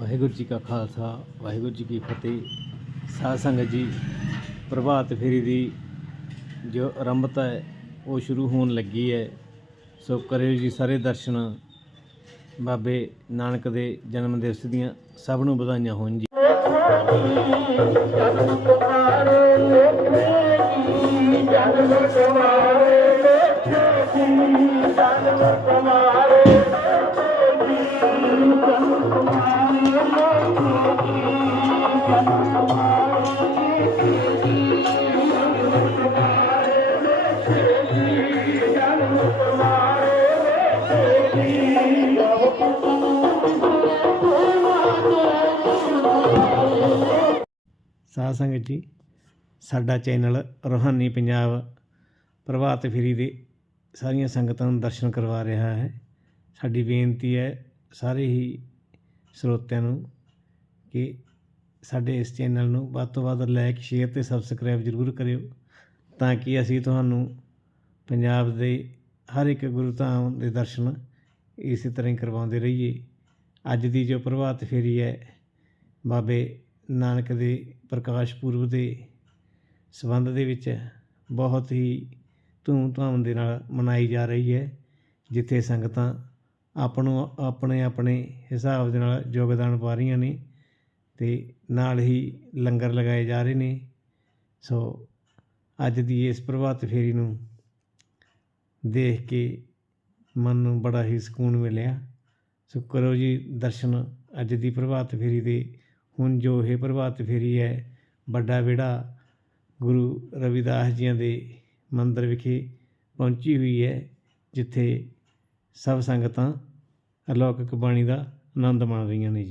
ਵਾਹਿਗੁਰੂ ਜੀ ਕਾ ਖਾਲਸਾ, ਵਾਹਿਗੁਰੂ ਜੀ ਕੀ ਫਤਿਹ। ਸਾਧ ਸੰਗਤ ਜੀ, ਪ੍ਰਭਾਤ ਫੇਰੀ ਦੀ ਜੋ ਆਰੰਭਤਾ ਹੈ, ਉਹ ਸ਼ੁਰੂ ਹੋਣ ਲੱਗੀ ਹੈ। ਸੋ ਕਰਿਓ ਜੀ ਸਾਰੇ ਦਰਸ਼ਨ। ਬਾਬੇ ਨਾਨਕ ਦੇ ਜਨਮ ਦਿਵਸ ਦੀਆਂ ਸਭ ਨੂੰ ਵਧਾਈਆਂ ਹੋਣ ਜੀ। ਸਾਧ ਸੰਗਤ ਜੀ, ਸਾਡਾ ਚੈਨਲ ਰੋਹਾਨੀ ਪੰਜਾਬ ਪ੍ਰਭਾਤ ਫੇਰੀ ਦੇ ਸਾਰੀਆਂ ਸੰਗਤਾਂ ਨੂੰ ਦਰਸ਼ਨ ਕਰਵਾ ਰਿਹਾ ਹੈ। ਸਾਡੀ ਬੇਨਤੀ ਹੈ, ਸਾਰੇ ਹੀ ਸਰੋਤਿਆਂ ਨੂੰ ਕਿ ਸਾਡੇ ਇਸ ਚੈਨਲ ਨੂੰ ਵੱਧ ਤੋਂ ਵੱਧ ਲਾਈਕ ਸ਼ੇਅਰ ਤੇ ਸਬਸਕ੍ਰਾਈਬ ਜ਼ਰੂਰ ਕਰਿਓ ਤਾਂ ਕਿ ਅਸੀਂ ਤੁਹਾਨੂੰ ਪੰਜਾਬ ਦੇ ਹਰ ਇੱਕ ਗੁਰੂ ਧਾਮ ਦੇ ਦਰਸ਼ਨ ਇਸੇ ਤਰ੍ਹਾਂ ਹੀ ਕਰਵਾਉਂਦੇ ਰਹੀਏ। ਅੱਜ ਦੀ ਜੋ ਪ੍ਰਭਾਤ ਫੇਰੀ ਹੈ, ਬਾਬੇ ਨਾਨਕ ਦੇ ਪ੍ਰਕਾਸ਼ ਪੁਰਬ ਦੇ ਸਬੰਧ ਦੇ ਵਿੱਚ ਬਹੁਤ ਹੀ ਧੂਮ-ਧਾਮ ਦੇ ਨਾਲ ਮਨਾਈ ਜਾ ਰਹੀ ਹੈ, ਜਿੱਥੇ ਸੰਗਤਾਂ ਆਪਣੋ ਆਪਣੇ ਆਪਣੇ ਹਿਸਾਬ ਦੇ ਨਾਲ ਯੋਗਦਾਨ ਪਾ ਰਹੀਆਂ ਨੇ ਅਤੇ ਨਾਲ ਹੀ ਲੰਗਰ ਲਗਾਏ ਜਾ ਰਹੇ ਨੇ। ਸੋ ਅੱਜ ਦੀ ਇਸ ਪ੍ਰਭਾਤ ਫੇਰੀ ਨੂੰ ਦੇਖ ਕੇ ਮਨ ਨੂੰ ਬੜਾ ਹੀ ਸਕੂਨ ਮਿਲਿਆ। ਸੋ ਕਰੋ ਜੀ ਦਰਸ਼ਨ ਅੱਜ ਦੀ ਪ੍ਰਭਾਤ ਫੇਰੀ ਦੇ। ਹੁਣ ਜੋ ਇਹ ਪ੍ਰਭਾਤ ਫੇਰੀ ਹੈ, ਵੱਡਾ ਵਿੜਾ ਗੁਰੂ ਰਵਿਦਾਸ ਜੀਆਂ ਦੇ ਮੰਦਰ ਵਿਖੇ ਪਹੁੰਚੀ ਹੋਈ ਹੈ, ਜਿੱਥੇ ਸਭ ਸੰਗਤਾਂ ਅਲੌਕਿਕ ਬਾਣੀ ਦਾ ਆਨੰਦ ਮਾਣ ਰਹੀਆਂ ਨੇ ਜੀ।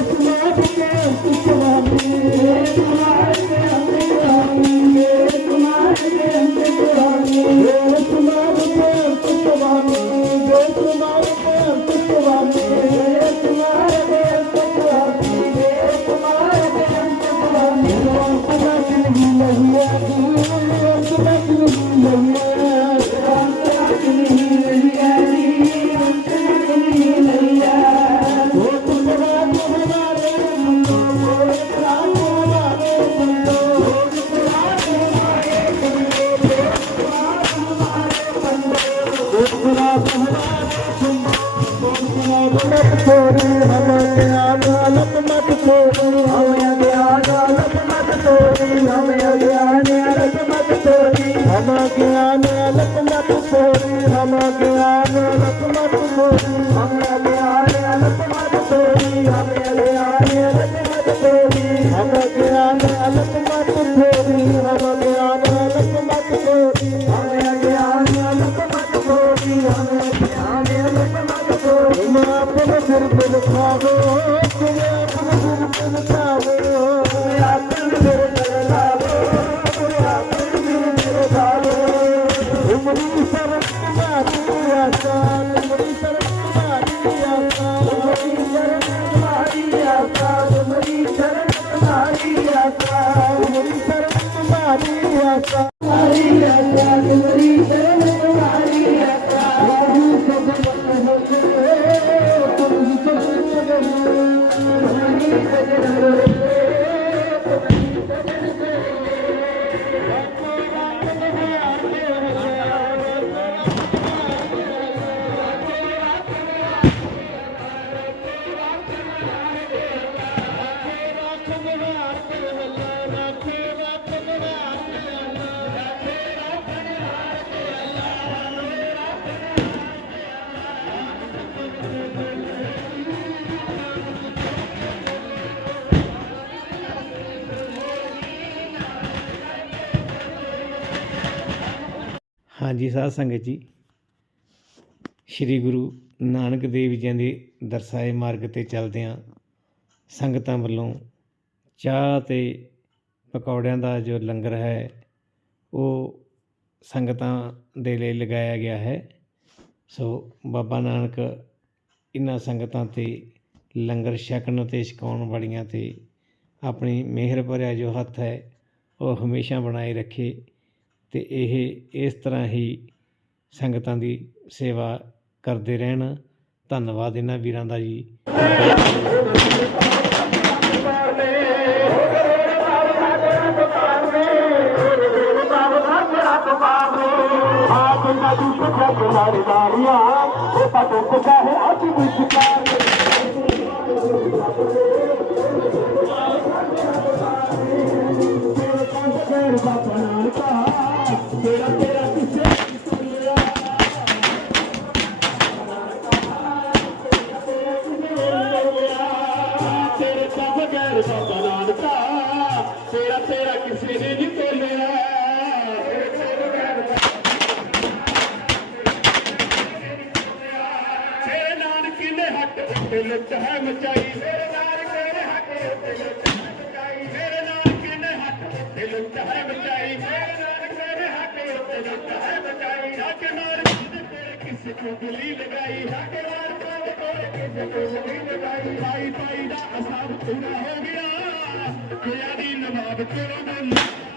তোমার हम ज्ञान लक्ष्मत सोरी हम ज्ञान लक्ष्मत सोरी हम ज्ञान लक्ष्मत सोरी हम ज्ञान लक्ष्मत सोरी हम ज्ञान लक्ष्मत सोरी हम ज्ञान लक्ष्मत सोरी ਹਾਂਜੀ, ਸਾਧ ਸੰਗਤ ਜੀ। ਸ੍ਰੀ ਗੁਰੂ ਨਾਨਕ ਦੇਵ ਜੀ ਦੇ ਦਰਸਾਏ ਮਾਰਗ ਤੇ ਚੱਲਦਿਆਂ ਸੰਗਤਾਂ ਵੱਲੋਂ ਚਾਹ ਤੇ ਪਕੌੜਿਆਂ ਦਾ ਜੋ ਲੰਗਰ ਹੈ, ਉਹ ਸੰਗਤਾਂ ਦੇ ਲਈ ਲਗਾਇਆ ਗਿਆ ਹੈ। ਸੋ ਬਾਬਾ ਨਾਨਕ ਇਹਨਾਂ ਸੰਗਤਾਂ ਤੇ ਲੰਗਰ ਛਕਣ ਤੇ ਛਕਾਉਣ ਵਾਲੀਆਂ ਤੇ ਆਪਣੀ ਮਿਹਰ ਭਰਿਆ ਜੋ ਹੱਥ ਹੈ, ਉਹ ਹਮੇਸ਼ਾ ਬਣਾਏ ਰੱਖੇ। ਤੇ ਇਹ ਇਸ ਤਰ੍ਹਾਂ ਹੀ ਸੰਗਤਾਂ ਦੀ ਸੇਵਾ ਕਰਦੇ ਰਹਿਣ। ਧੰਨਵਾਦ ਇਹਨਾਂ ਵੀਰਾਂ ਦਾ ਜੀ। ਤੇਰੇ ਲੁੱਟ ਹੈ ਮਚਾਈ? ਮੇਰੇ ਨਾਲ ਕਿਹਨੇ ਹੱਥ ਲੁੱਟ ਹੈ ਮਚਾਈ? ਮੇਰੇ ਨਾਲ ਕਿਹਨੇ ਹੱਥ ਲੁੱਟ ਹੈ ਮਚਾਈ? लगाई राग नार किसी को गली लगाई राग नार किसी को गली लगाई भाई भाई का असाब पूरा हो गया नवाब तेरा